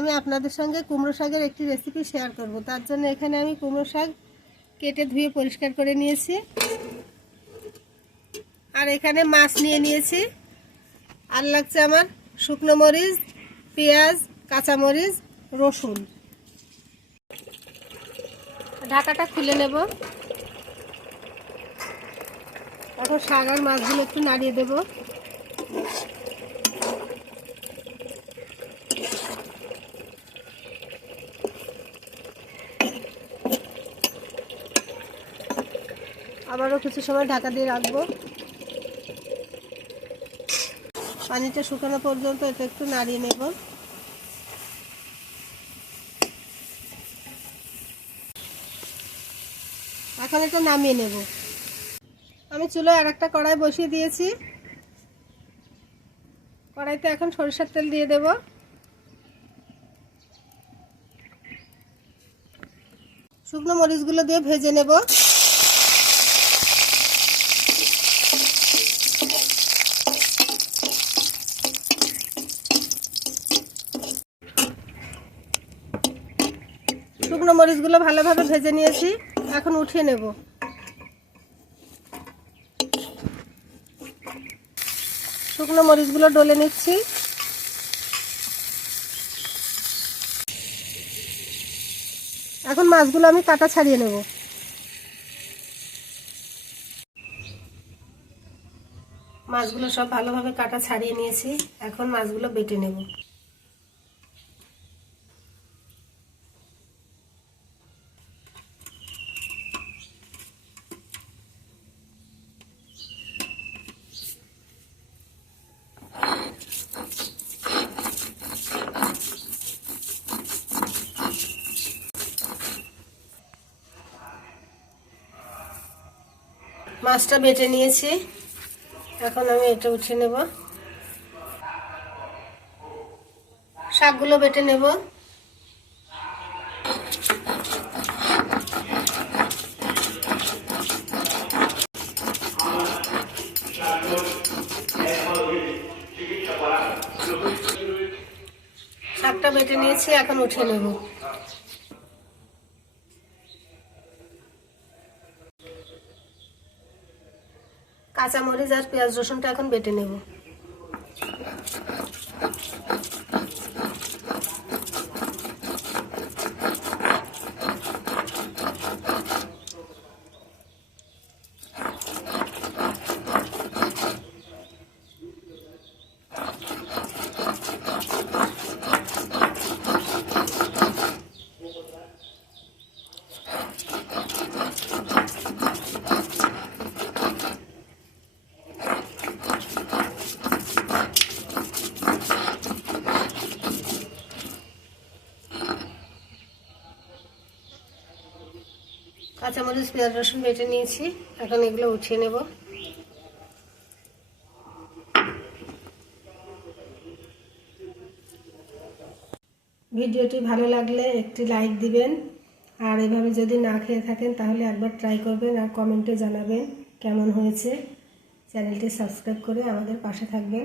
আমি আপনাদের সঙ্গে কুমড়ো শাকের একটি রেসিপি শেয়ার করব। তার জন্য এখানে আমি কুমড়ো শাক কেটে ধুয়ে পরিষ্কার করে নিয়েছি। আর এখানে মাছ নিয়ে নিয়েছি। আর লাগছে আমার শুকনো মরিচ, পেঁয়াজ, কাঁচামরিচ, রসুন। ঢাকাটা খুলে নেব। এখন শাক আর মাছগুলো একটু নাড়িয়ে দেবো। আবারও কিছু সময় ঢাকা দিয়ে রাখব। পানিটা শুকানো পর্যন্ত এটা একটু নাড়িয়ে নেব। এখন এটা নামিয়ে নেব। আমি চুলোয় আর একটা কড়াই বসিয়ে দিয়েছি। কড়াইতে এখন সরিষার তেল দিয়ে দেব। শুকনো মরিচগুলো দিয়ে ভেজে নেব। শুকনো মরিচগুলো ভালোভাবে ভেজে নিয়েছি। এখন উঠিয়ে নেব। শুকনো মরিচগুলো ডলে নিচ্ছি। এখন মাছগুলো আমি কাটা ছাড়িয়ে নেব। মাছগুলো সব ভালোভাবে কাটা ছাড়িয়ে নিয়েছি। এখন মাছগুলো বেটে নেব। মাছটা বেটে নিয়েছি। এখন আমি এটা উঠিয়ে নেব। শাকগুলো বেটে নেব। শাকটা বেটে নিয়েছি, এখন উঠিয়ে নেব। কাঁচামরিচ আর পেঁয়াজ রসুনটা এখন বেটে নেব। কাঁচামরিচ পেঁয়াজ, রসুন বেটে নিয়েছি। এখন এগুলো উঠিয়ে নেব। ভিডিওটি ভালো লাগলে একটি লাইক দিবেন। আর এভাবে যদি না খেয়ে থাকেন, তাহলে একবার ট্রাই করবেন আর কমেন্টে জানাবেন কেমন হয়েছে। চ্যানেলটি সাবস্ক্রাইব করে আমাদের পাশে থাকবেন।